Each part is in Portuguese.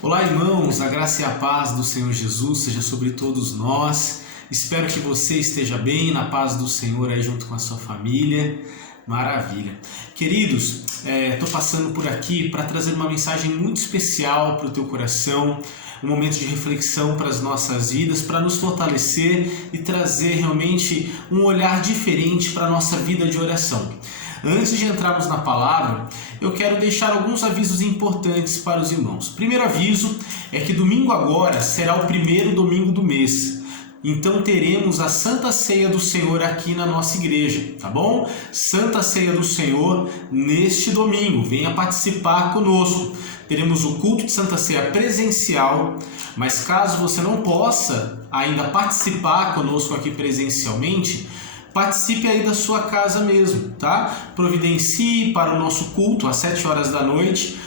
Olá, irmãos, a graça e a paz do Senhor Jesus seja sobre todos nós. Espero que você esteja bem, na paz do Senhor aí junto com a sua família. Maravilha. Queridos, estou passando por aqui para trazer uma mensagem muito especial para o teu coração, um momento de reflexão para as nossas vidas, para nos fortalecer e trazer realmente um olhar diferente para a nossa vida de oração. Antes de entrarmos na palavra, eu quero deixar alguns avisos importantes para os irmãos. O primeiro aviso é que domingo agora será o primeiro domingo do mês. Então teremos a Santa Ceia do Senhor aqui na nossa igreja, tá bom? Santa Ceia do Senhor neste domingo. Venha participar conosco. Teremos o culto de Santa Ceia presencial, mas caso você não possa ainda participar conosco aqui presencialmente, participe aí da sua casa mesmo, tá? Providencie para o nosso culto às 7 horas da noite,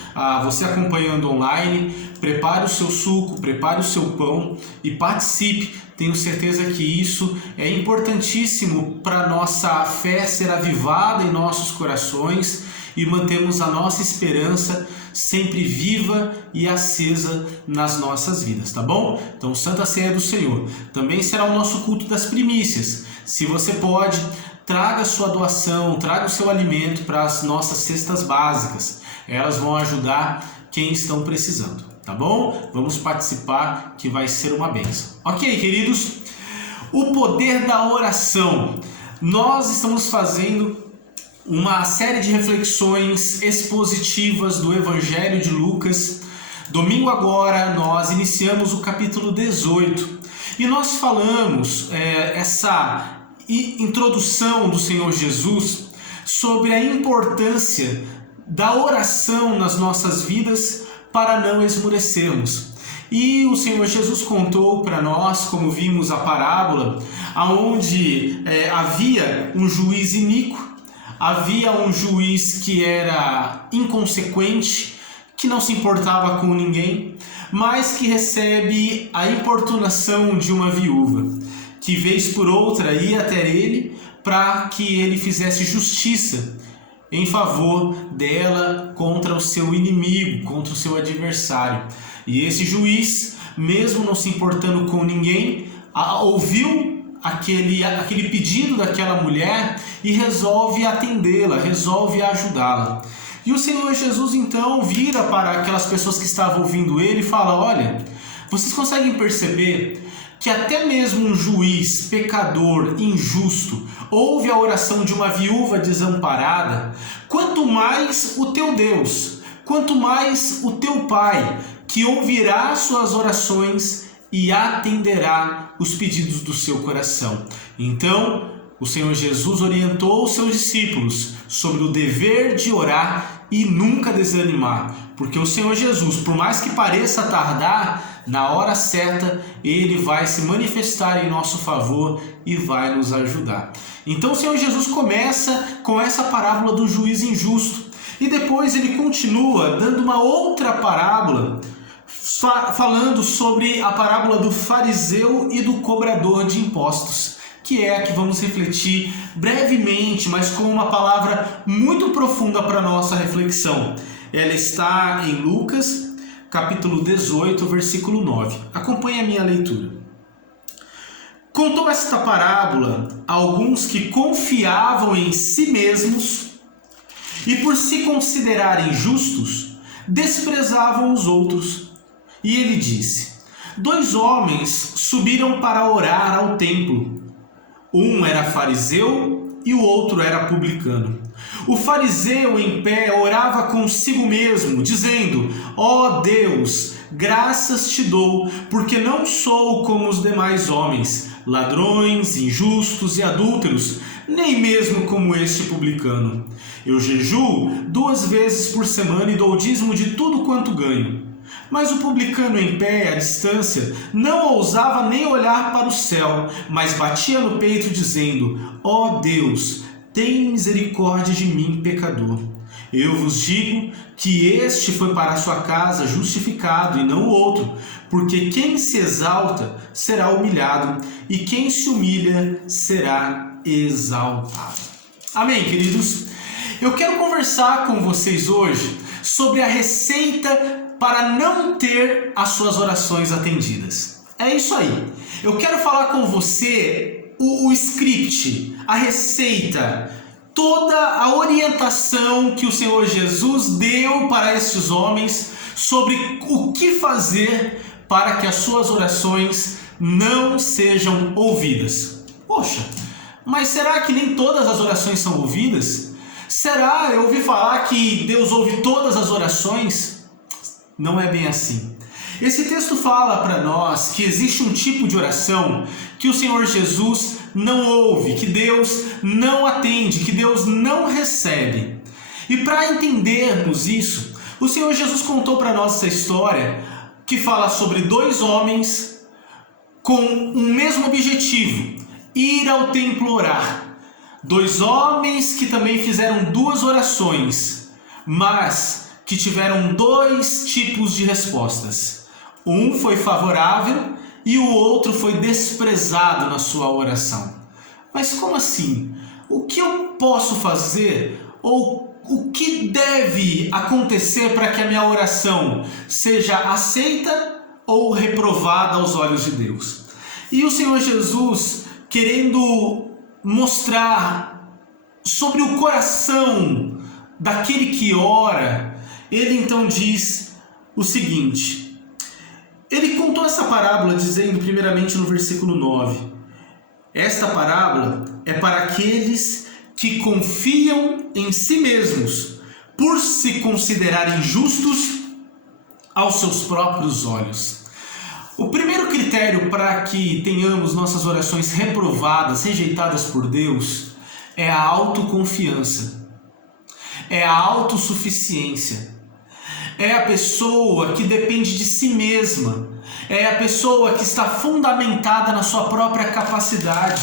você acompanhando online, prepare o seu suco, prepare o seu pão e participe. Tenho certeza que isso é importantíssimo para a nossa fé ser avivada em nossos corações e mantermos a nossa esperança sempre viva e acesa nas nossas vidas, tá bom? Então, Santa Ceia do Senhor. Também será o nosso culto das primícias. Se você pode, traga a sua doação, traga o seu alimento para as nossas cestas básicas. Elas vão ajudar quem estão precisando, tá bom? Vamos participar que vai ser uma bênção. Ok, queridos? O poder da oração. Nós estamos fazendo uma série de reflexões expositivas do Evangelho de Lucas. Domingo agora nós iniciamos o capítulo 18 e nós falamos essa introdução do Senhor Jesus sobre a importância da oração nas nossas vidas para não esmorecermos. E o Senhor Jesus contou para nós, como vimos a parábola, onde havia um juiz iníquo. Havia um juiz que era inconsequente, que não se importava com ninguém, mas que recebe a importunação de uma viúva, que vez por outra ia até ele para que ele fizesse justiça em favor dela contra o seu inimigo, contra o seu adversário. E esse juiz, mesmo não se importando com ninguém, ouviu aquele pedido daquela mulher e resolve atendê-la, resolve ajudá-la. E o Senhor Jesus então vira para aquelas pessoas que estavam ouvindo ele e fala: olha, vocês conseguem perceber que até mesmo um juiz pecador, injusto, ouve a oração de uma viúva desamparada? Quanto mais o teu Deus, quanto mais o teu Pai, que ouvirá suas orações e atenderá os pedidos do seu coração. Então, o Senhor Jesus orientou os seus discípulos sobre o dever de orar e nunca desanimar, porque o Senhor Jesus, por mais que pareça tardar, na hora certa, Ele vai se manifestar em nosso favor e vai nos ajudar. Então, o Senhor Jesus começa com essa parábola do juiz injusto e depois ele continua dando uma outra parábola, falando sobre a parábola do fariseu e do cobrador de impostos, que é a que vamos refletir brevemente, mas com uma palavra muito profunda para a nossa reflexão. Ela está em Lucas, capítulo 18, versículo 9. Acompanhe a minha leitura. Contou esta parábola a alguns que confiavam em si mesmos e, por se considerarem justos, desprezavam os outros. E ele disse: 2 homens subiram para orar ao templo. Um era fariseu e o outro era publicano. O fariseu em pé orava consigo mesmo, dizendo: ó Deus, graças te dou, porque não sou como os demais homens, ladrões, injustos e adúlteros, nem mesmo como este publicano. Eu jejuo 2 vezes por semana e dou o dízimo de tudo quanto ganho. Mas o publicano em pé, à distância, não ousava nem olhar para o céu, mas batia no peito dizendo: ó Deus, tem misericórdia de mim, pecador. Eu vos digo que este foi para a sua casa justificado e não o outro, porque quem se exalta será humilhado e quem se humilha será exaltado. Amém, queridos? Eu quero conversar com vocês hoje sobre a receita para não ter as suas orações atendidas. É isso aí. Eu quero falar com você o script, a receita, toda a orientação que o Senhor Jesus deu para estes homens sobre o que fazer para que as suas orações não sejam ouvidas. Poxa, mas será que nem todas as orações são ouvidas? Será? Eu ouvi falar que Deus ouve todas as orações? Não é bem assim. Esse texto fala para nós que existe um tipo de oração que o Senhor Jesus não ouve, que Deus não atende, que Deus não recebe. E para entendermos isso, o Senhor Jesus contou para nós essa história que fala sobre dois homens com um mesmo objetivo: ir ao templo orar. Dois homens que também fizeram duas orações, mas que tiveram dois tipos de respostas. Um foi favorável e o outro foi desprezado na sua oração. Mas como assim? O que eu posso fazer? Ou o que deve acontecer para que a minha oração seja aceita ou reprovada aos olhos de Deus? E o Senhor Jesus, querendo mostrar sobre o coração daquele que ora, ele então diz o seguinte. Ele contou essa parábola dizendo, primeiramente no versículo 9, esta parábola é para aqueles que confiam em si mesmos, por se considerarem justos aos seus próprios olhos. O primeiro critério para que tenhamos nossas orações reprovadas, rejeitadas por Deus, é a autoconfiança, é a autossuficiência, é a pessoa que depende de si mesma, é a pessoa que está fundamentada na sua própria capacidade.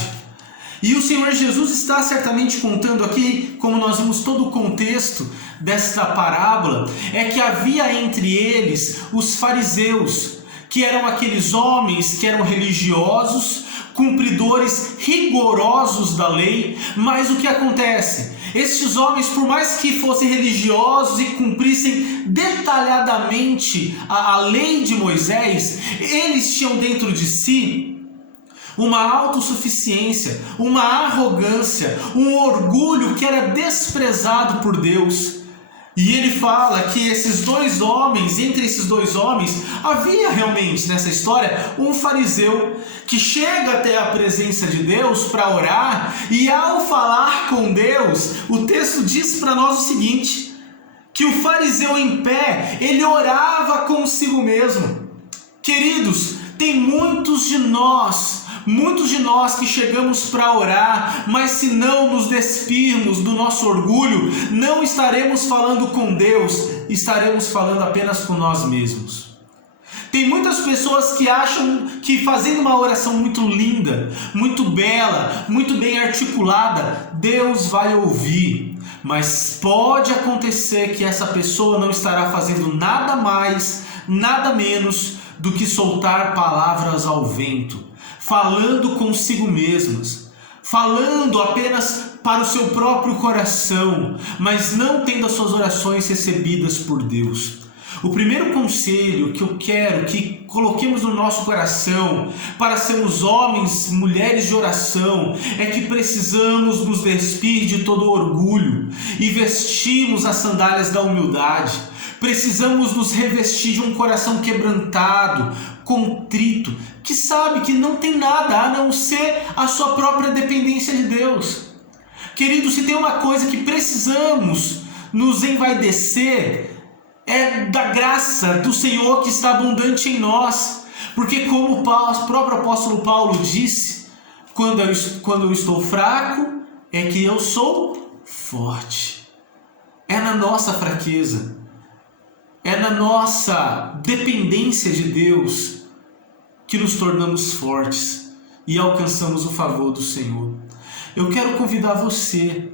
E o Senhor Jesus está certamente contando aqui, como nós vimos todo o contexto desta parábola, é que havia entre eles os fariseus, que eram aqueles homens que eram religiosos, cumpridores rigorosos da lei, mas o que acontece? Estes homens, por mais que fossem religiosos e cumprissem detalhadamente a lei de Moisés, eles tinham dentro de si uma autossuficiência, uma arrogância, um orgulho que era desprezado por Deus. E ele fala que esses dois homens, entre esses dois homens, havia realmente nessa história um fariseu que chega até a presença de Deus para orar, e ao falar com Deus, o texto diz para nós o seguinte, que o fariseu em pé, ele orava consigo mesmo. Queridos, tem muitos de nós que chegamos para orar, mas se não nos despirmos do nosso orgulho, não estaremos falando com Deus, estaremos falando apenas com nós mesmos. Tem muitas pessoas que acham que fazendo uma oração muito linda, muito bela, muito bem articulada, Deus vai ouvir. Mas pode acontecer que essa pessoa não estará fazendo nada mais, nada menos do que soltar palavras ao vento, falando consigo mesmas, falando apenas para o seu próprio coração, mas não tendo as suas orações recebidas por Deus. O primeiro conselho que eu quero que coloquemos no nosso coração para sermos homens, mulheres de oração, é que precisamos nos despir de todo orgulho e vestirmos as sandálias da humildade. Precisamos nos revestir de um coração quebrantado, contrito, que sabe que não tem nada a não ser a sua própria dependência de Deus. Querido, se tem uma coisa que precisamos nos envaidecer, é da graça do Senhor que está abundante em nós. Porque como o próprio apóstolo Paulo disse, quando eu estou fraco, é que eu sou forte. É na nossa fraqueza, é na nossa dependência de Deus que nos tornamos fortes e alcançamos o favor do Senhor. Eu quero convidar você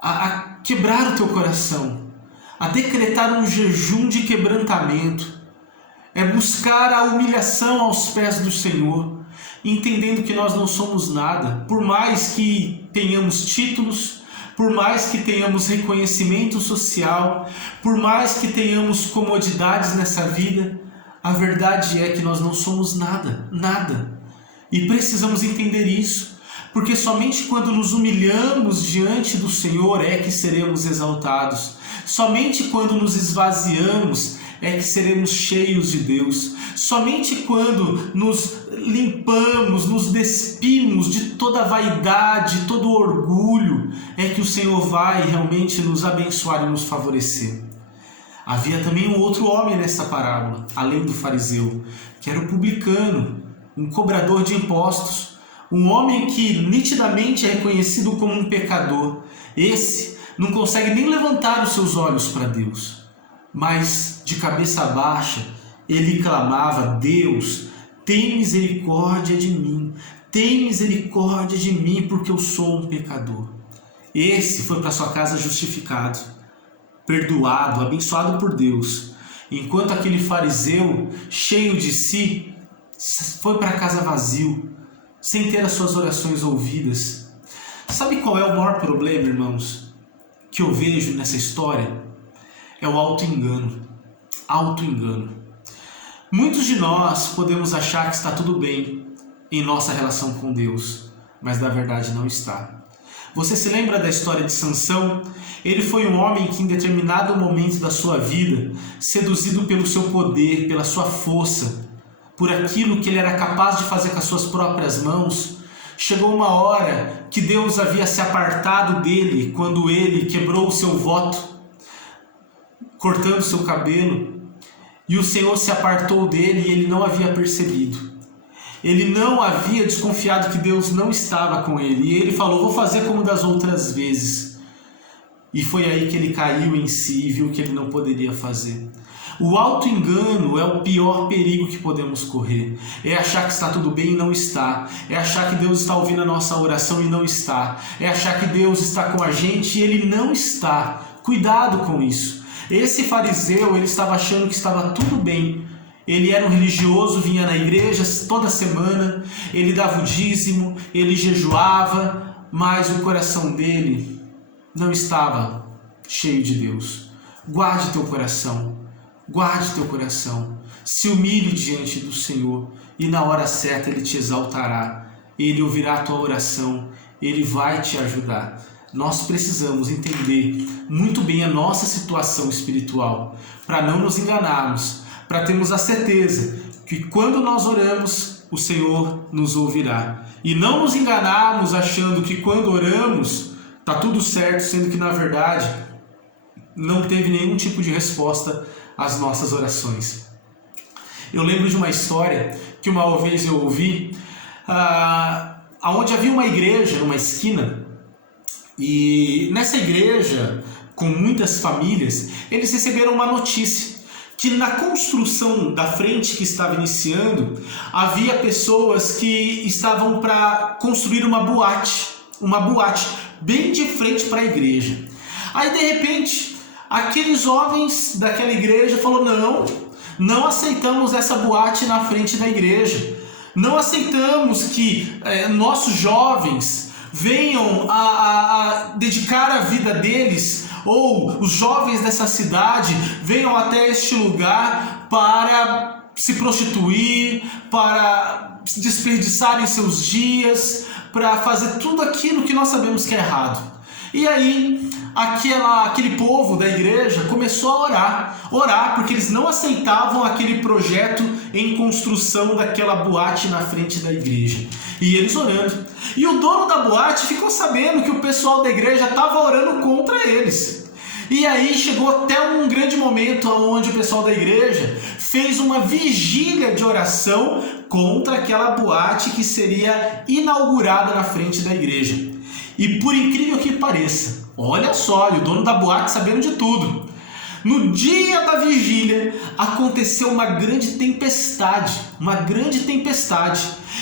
a quebrar o teu coração, a decretar um jejum de quebrantamento, é buscar a humilhação aos pés do Senhor, entendendo que nós não somos nada, por mais que tenhamos títulos, por mais que tenhamos reconhecimento social, por mais que tenhamos comodidades nessa vida, a verdade é que nós não somos nada, nada. E precisamos entender isso, porque somente quando nos humilhamos diante do Senhor é que seremos exaltados. Somente quando nos esvaziamos é que seremos cheios de Deus. Somente quando nos limpamos, nos despimos de toda vaidade, todo orgulho, é que o Senhor vai realmente nos abençoar e nos favorecer. Havia também um outro homem nessa parábola, além do fariseu, que era o publicano, um cobrador de impostos, um homem que nitidamente é reconhecido como um pecador. Esse não consegue nem levantar os seus olhos para Deus, mas de cabeça baixa ele clamava: Deus, tem misericórdia de mim, tem misericórdia de mim, porque eu sou um pecador. Esse foi para sua casa justificado, perdoado, abençoado por Deus, enquanto aquele fariseu, cheio de si, foi para casa vazio, sem ter as suas orações ouvidas. Sabe qual é o maior problema, irmãos, que eu vejo nessa história? É o auto-engano. Auto-engano. Muitos de nós podemos achar que está tudo bem em nossa relação com Deus, mas na verdade não está. Você se lembra da história de Sansão? Ele foi um homem que em determinado momento da sua vida, seduzido pelo seu poder, pela sua força, por aquilo que ele era capaz de fazer com as suas próprias mãos, chegou uma hora que Deus havia se apartado dele quando ele quebrou o seu voto, cortando o seu cabelo, e o Senhor se apartou dele e ele não havia percebido. Ele não havia desconfiado que Deus não estava com ele. E ele falou: vou fazer como das outras vezes. E foi aí que ele caiu em si e viu que ele não poderia fazer. O auto-engano é o pior perigo que podemos correr. É achar que está tudo bem e não está. É achar que Deus está ouvindo a nossa oração e não está. É achar que Deus está com a gente e ele não está. Cuidado com isso. Esse fariseu, ele estava achando que estava tudo bem. Ele era um religioso, vinha na igreja toda semana, ele dava o dízimo, ele jejuava, mas o coração dele não estava cheio de Deus. Guarde teu coração, se humilhe diante do Senhor e na hora certa Ele te exaltará, Ele ouvirá a tua oração, Ele vai te ajudar. Nós precisamos entender muito bem a nossa situação espiritual, para não nos enganarmos, para termos a certeza que quando nós oramos, o Senhor nos ouvirá. E não nos enganarmos achando que quando oramos, está tudo certo, sendo que na verdade não teve nenhum tipo de resposta às nossas orações. Eu lembro de uma história que uma vez eu ouvi, onde havia uma igreja numa esquina, e nessa igreja, com muitas famílias, eles receberam uma notícia que na construção da frente que estava iniciando, havia pessoas que estavam para construir uma boate bem de frente para a igreja. Aí de repente, aqueles jovens daquela igreja falaram: não aceitamos essa boate na frente da igreja, não aceitamos que nossos jovens venham a dedicar a vida deles, ou os jovens dessa cidade venham até este lugar para se prostituir, para desperdiçarem seus dias, para fazer tudo aquilo que nós sabemos que é errado. E aí, aquele povo da igreja começou a orar porque eles não aceitavam aquele projeto em construção daquela boate na frente da igreja. E eles orando. E o dono da boate ficou sabendo que o pessoal da igreja estava orando contra eles. E aí chegou até um grande momento onde o pessoal da igreja fez uma vigília de oração contra aquela boate que seria inaugurada na frente da igreja. E por incrível que pareça, olha só, e o dono da boate sabendo de tudo, no dia da vigília aconteceu uma grande tempestade,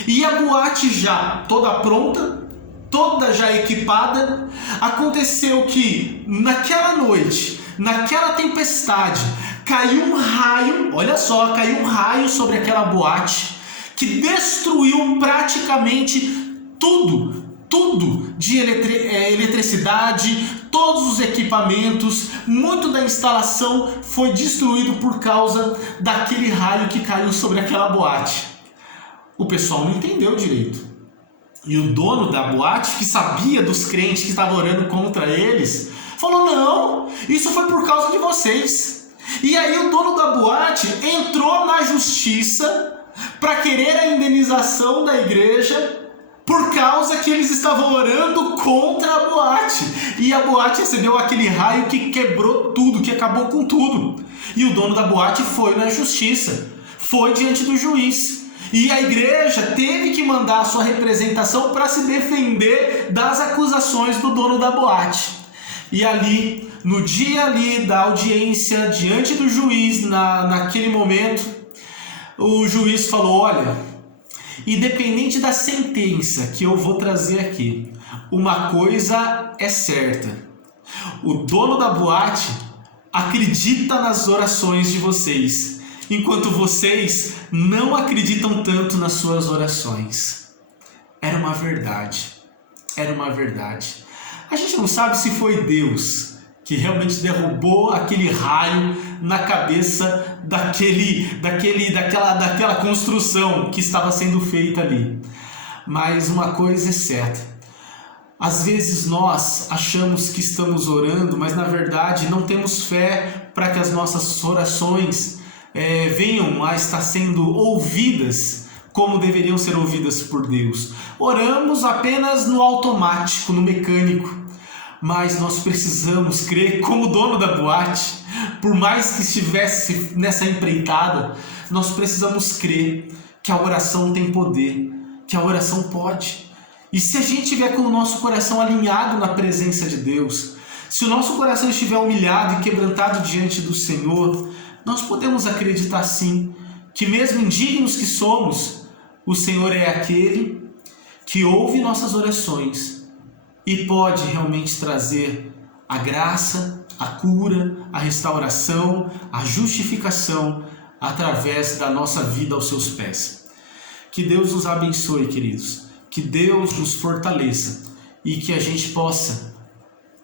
e a boate já toda pronta, toda já equipada. Aconteceu que naquela noite, naquela tempestade, caiu um raio, olha só, caiu um raio sobre aquela boate que destruiu praticamente tudo. tudo de eletricidade, todos os equipamentos, muito da instalação foi destruído por causa daquele raio que caiu sobre aquela boate. O pessoal não entendeu direito. E o dono da boate, que sabia dos crentes que estavam orando contra eles, falou: não, isso foi por causa de vocês. E aí o dono da boate entrou na justiça para querer a indenização da igreja por causa que eles estavam orando contra a boate. E a boate recebeu aquele raio que quebrou tudo, que acabou com tudo. E o dono da boate foi na justiça, foi diante do juiz. E a igreja teve que mandar a sua representação para se defender das acusações do dono da boate. E ali, no dia ali da audiência, diante do juiz, naquele momento, o juiz falou: olha, independente da sentença que eu vou trazer aqui, uma coisa é certa: o dono da boate acredita nas orações de vocês, enquanto vocês não acreditam tanto nas suas orações. Era uma verdade. Era uma verdade. A gente não sabe se foi Deus que realmente derrubou aquele raio na cabeça daquela construção que estava sendo feita ali. Mas uma coisa é certa: às vezes nós achamos que estamos orando, mas na verdade não temos fé para que as nossas orações venham a estar sendo ouvidas como deveriam ser ouvidas por Deus. Oramos apenas no automático, no mecânico. Mas nós precisamos crer, como dono da boate, por mais que estivesse nessa empreitada, nós precisamos crer que a oração tem poder, que a oração pode. E se a gente estiver com o nosso coração alinhado na presença de Deus, se o nosso coração estiver humilhado e quebrantado diante do Senhor, nós podemos acreditar sim, que mesmo indignos que somos, o Senhor é aquele que ouve nossas orações e pode realmente trazer a graça, a cura, a restauração, a justificação através da nossa vida aos seus pés. Que Deus nos abençoe, queridos. Que Deus nos fortaleça e que a gente possa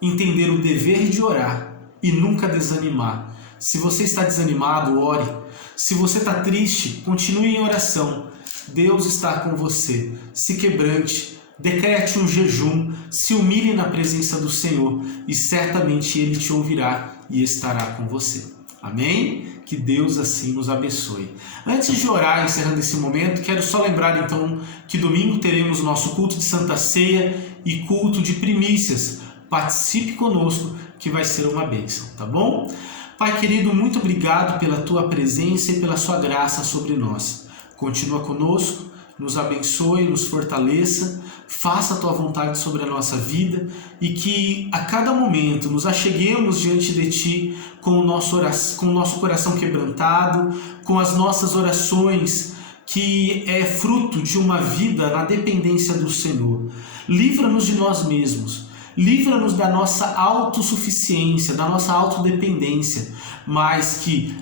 entender o dever de orar e nunca desanimar. Se você está desanimado, ore. Se você está triste, continue em oração. Deus está com você. Se quebrante, decrete um jejum, se humilhe na presença do Senhor e certamente Ele te ouvirá e estará com você. Amém? Que Deus assim nos abençoe. Antes de orar, encerrando esse momento, quero só lembrar então que domingo teremos nosso culto de Santa Ceia e culto de primícias. Participe conosco que vai ser uma bênção, tá bom? Pai querido, muito obrigado pela Tua presença e pela Sua graça sobre nós. Continua conosco, nos abençoe, nos fortaleça, faça a Tua vontade sobre a nossa vida e que a cada momento nos acheguemos diante de Ti com o nosso coração quebrantado, com as nossas orações que é fruto de uma vida na dependência do Senhor. Livra-nos de nós mesmos. Livra-nos da nossa autossuficiência, da nossa autodependência, mas que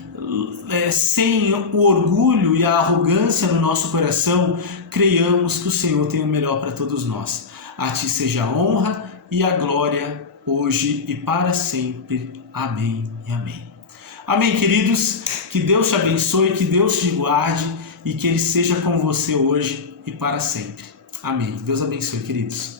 sem o orgulho e a arrogância no nosso coração, creiamos que o Senhor tem o melhor para todos nós. A Ti seja a honra e a glória, hoje e para sempre. Amém e amém. Amém, queridos? Que Deus te abençoe, que Deus te guarde e que Ele seja com você hoje e para sempre. Amém. Deus abençoe, queridos.